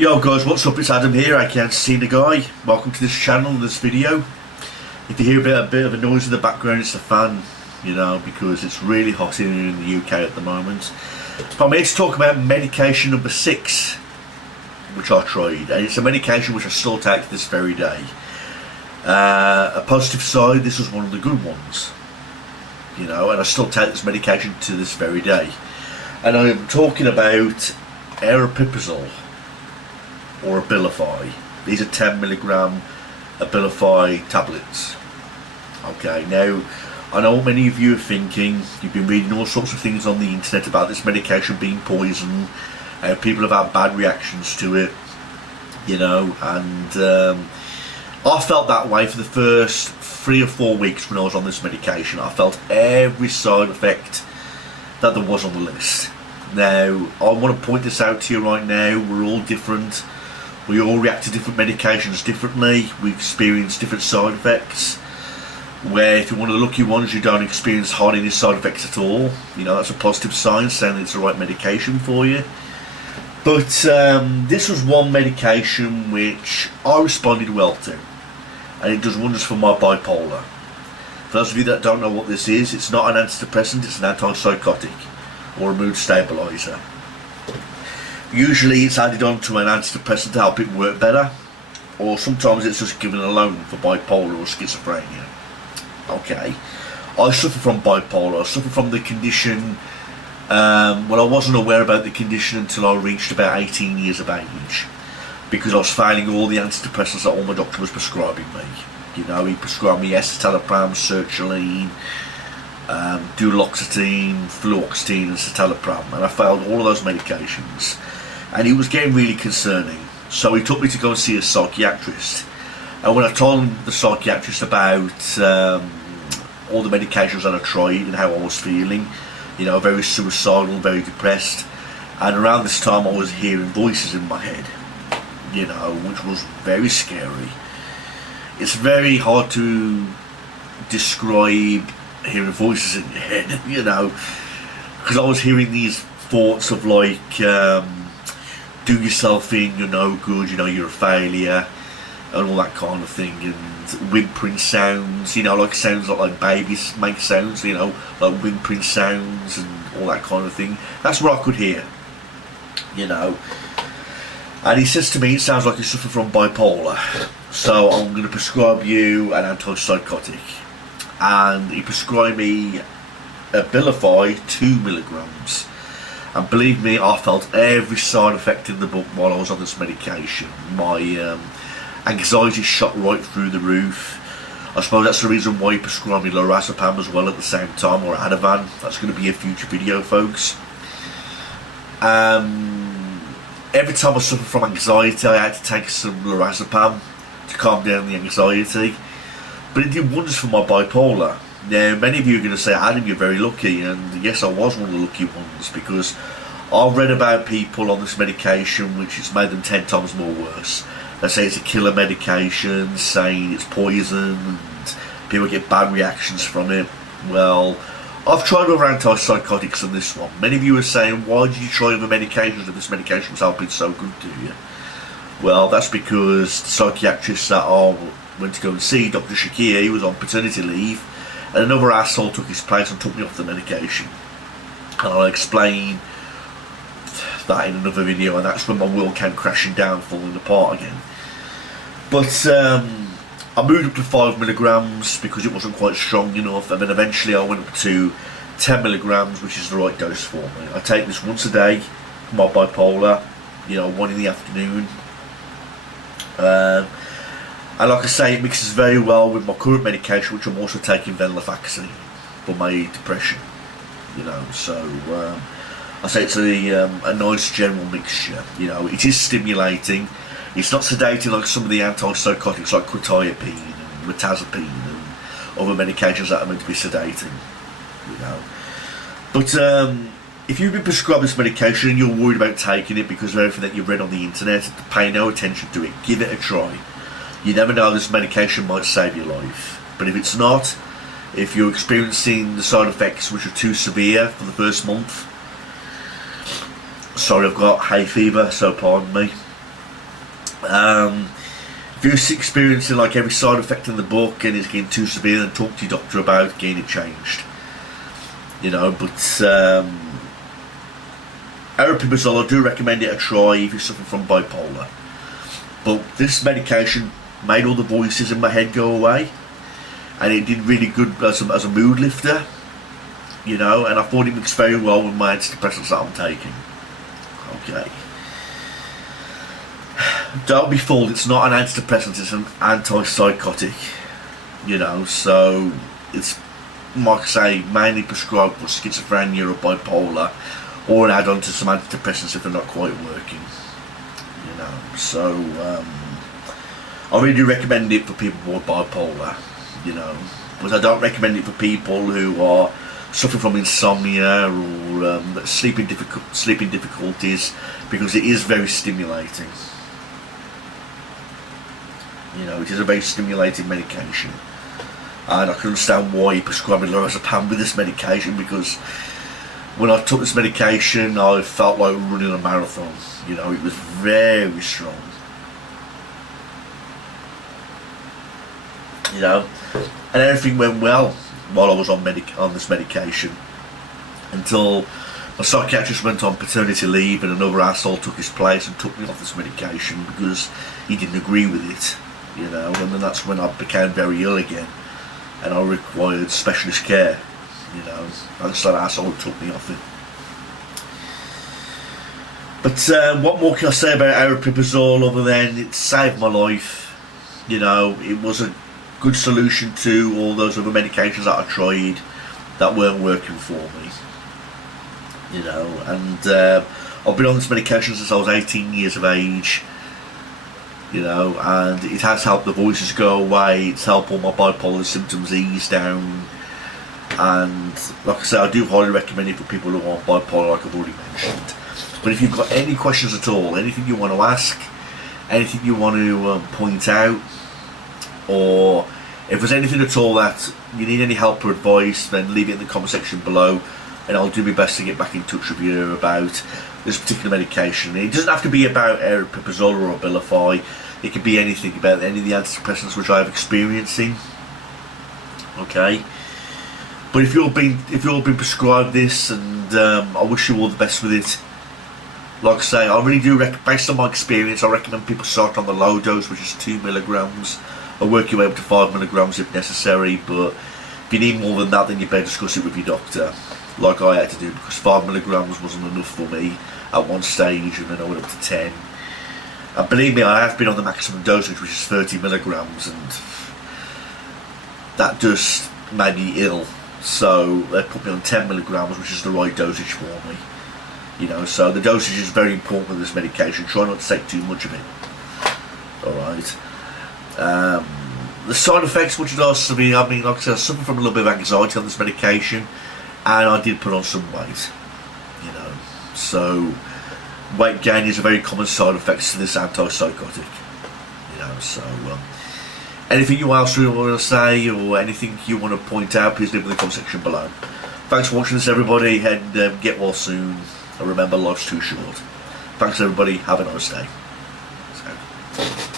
Yo guys, what's up? It's Adam here, I can't see the guy. Welcome to this channel and this video. If you hear a bit of a noise in the background, it's the fan, you know, because it's really hot here in the UK at the moment. But I'm here to talk about medication number 6, which I tried, and it's a medication which I still take to this very day. A positive side, this was one of the good ones, you know, and I still take this medication to this very day. And I'm talking about Aripipizole, or Abilify. These are 10mg Abilify tablets. Okay, now I know what many of you are thinking. You've been reading all sorts of things on the internet about this medication being poison. People have had bad reactions to it, you know, and I felt that way for the first 3 or 4 weeks when I was on this medication. I felt every side effect that there was on the list. Now, I want to point this out to you right now. We're all different. We all react to different medications differently. We experience different side effects. Where if you're one of the lucky ones, you don't experience hardly any side effects at all. You know, that's a positive sign, saying it's the right medication for you. But this was one medication which I responded well to, and it does wonders for my bipolar. For those of you that don't know what this is, it's not an antidepressant, it's an antipsychotic or a mood stabilizer. Usually it's added on to an antidepressant to help it work better, or sometimes it's just given alone for bipolar or schizophrenia. Okay, I suffer from bipolar. I suffer from the condition. Well, I wasn't aware about the condition until I reached about 18 years of age, because I was failing all the antidepressants that all my doctor was prescribing me. You know, he prescribed me escitalopram, sertraline, duloxetine, fluoxetine and citalopram, and I failed all of those medications, and it was getting really concerning. So he took me to go and see a psychiatrist, and when I told the psychiatrist about all the medications that I tried and how I was feeling, you know, very suicidal, very depressed, and around this time I was hearing voices in my head, you know, which was very scary. It's very hard to describe hearing voices in your head, you know, because I was hearing these thoughts of like, do yourself in, you're no good, you know, you're a failure, and all that kind of thing, and whimpering sounds, you know, like sounds like babies make sounds, you know, like whimpering sounds and all that kind of thing. That's what I could hear, you know. And he says to me, it sounds like you suffer from bipolar, so I'm going to prescribe you an antipsychotic. And he prescribed me Abilify 2mg, and believe me, I felt every side effect in the book while I was on this medication. My anxiety shot right through the roof. I suppose that's the reason why he prescribed me lorazepam as well at the same time, or Ativan. That's going to be a future video, folks. Every time I suffered from anxiety, I had to take some lorazepam to calm down the anxiety. But it did wonders for my bipolar. Now, many of you are going to say, Adam, you're very lucky, and yes, I was one of the lucky ones, because I've read about people on this medication which has made them 10 times more worse. They say it's a killer medication, saying it's poison, and people get bad reactions from it. Well, I've tried other antipsychotics than this one. Many of you are saying, why did you try other medications if this medication was helping so good to you? Well, that's because the psychiatrist that I went to go and see, Dr. Shakir, he was on paternity leave, and another asshole took his place and took me off the medication. And I'll explain that in another video, and that's when my world came crashing down, falling apart again. But I moved up to 5mg because it wasn't quite strong enough, and then eventually I went up to 10mg, which is the right dose for me. I take this once a day for my bipolar, you know, 1 in the afternoon. And like I say, it mixes very well with my current medication, which I'm also taking venlafaxine for my depression, you know. So I say it's a nice general mixture, you know. It is stimulating. It's not sedating like some of the antipsychotics like quetiapine and mirtazapine and other medications that are meant to be sedating, you know. But if you've been prescribed this medication and you're worried about taking it because of everything that you've read on the internet, pay no attention to it. Give it a try. You never know, this medication might save your life. But if it's not, if you're experiencing the side effects which are too severe for the first month, sorry, I've got hay fever, so pardon me. If you're experiencing like every side effect in the book and it's getting too severe, then talk to your doctor about getting it changed. You know, but Aripipizole, I do recommend it a try if you're suffering from bipolar. But this medication made all the voices in my head go away, and it did really good as a mood lifter. You know, and I thought it mixed very well with my antidepressants that I'm taking. Okay. Don't be fooled, it's not an antidepressant, it's an antipsychotic. You know, so it's, like I say, mainly prescribed for schizophrenia or bipolar, or an add-on to some antidepressants if they're not quite working. You know, so I really do recommend it for people who are bipolar. You know, but I don't recommend it for people who are suffering from insomnia or sleeping difficulties, because it is very stimulating. You know, it is a very stimulating medication, and I can understand why you prescribe lorazepam with this medication, because when I took this medication I felt like running a marathon. You know, it was very strong. You know, and everything went well while I was on this medication, until my psychiatrist went on paternity leave and another asshole took his place and took me off this medication because he didn't agree with it. You know, and then that's when I became very ill again and I required specialist care. You know, and so that asshole took me off it. But what more can I say about Aripipizole other than it saved my life? You know, it was a good solution to all those other medications that I tried that weren't working for me. You know, and I've been on this medication since I was 18 years of age. You know, and it has helped the voices go away, it's helped all my bipolar symptoms ease down, and like I said, I do highly recommend it for people who are bipolar, like I've already mentioned. But if you've got any questions at all, anything you want to ask, anything you want to point out, or if there's anything at all that you need any help or advice, then leave it in the comment section below and I'll do my best to get back in touch with you about this particular medication. It doesn't have to be about Aripipizole or Abilify. It could be anything, about any of the antidepressants which I'm experiencing. Okay, but if you've been prescribed this, and I wish you all the best with it. Like I say, I really do based on my experience, I recommend people start on the low dose, which is 2 milligrams, or work your way up to 5 milligrams if necessary. But if you need more than that, then you better discuss it with your doctor, like I had to do, because 5 milligrams wasn't enough for me at one stage, and then I went up to 10. And believe me, I have been on the maximum dosage, which is 30 milligrams, and that just made me ill. So they put me on 10 milligrams, which is the right dosage for me. You know, so the dosage is very important with this medication. Try not to take too much of it. Alright. The side effects, which are severe, I mean, like I said, I suffer from a little bit of anxiety on this medication, and I did put on some weight. You know, so weight gain is a very common side effect to this antipsychotic. You know, so anything else you want to say, or anything you want to point out, please leave in the comment section below. Thanks for watching this, everybody, and get well soon. And remember, life's too short. Thanks, everybody. Have a nice day. So.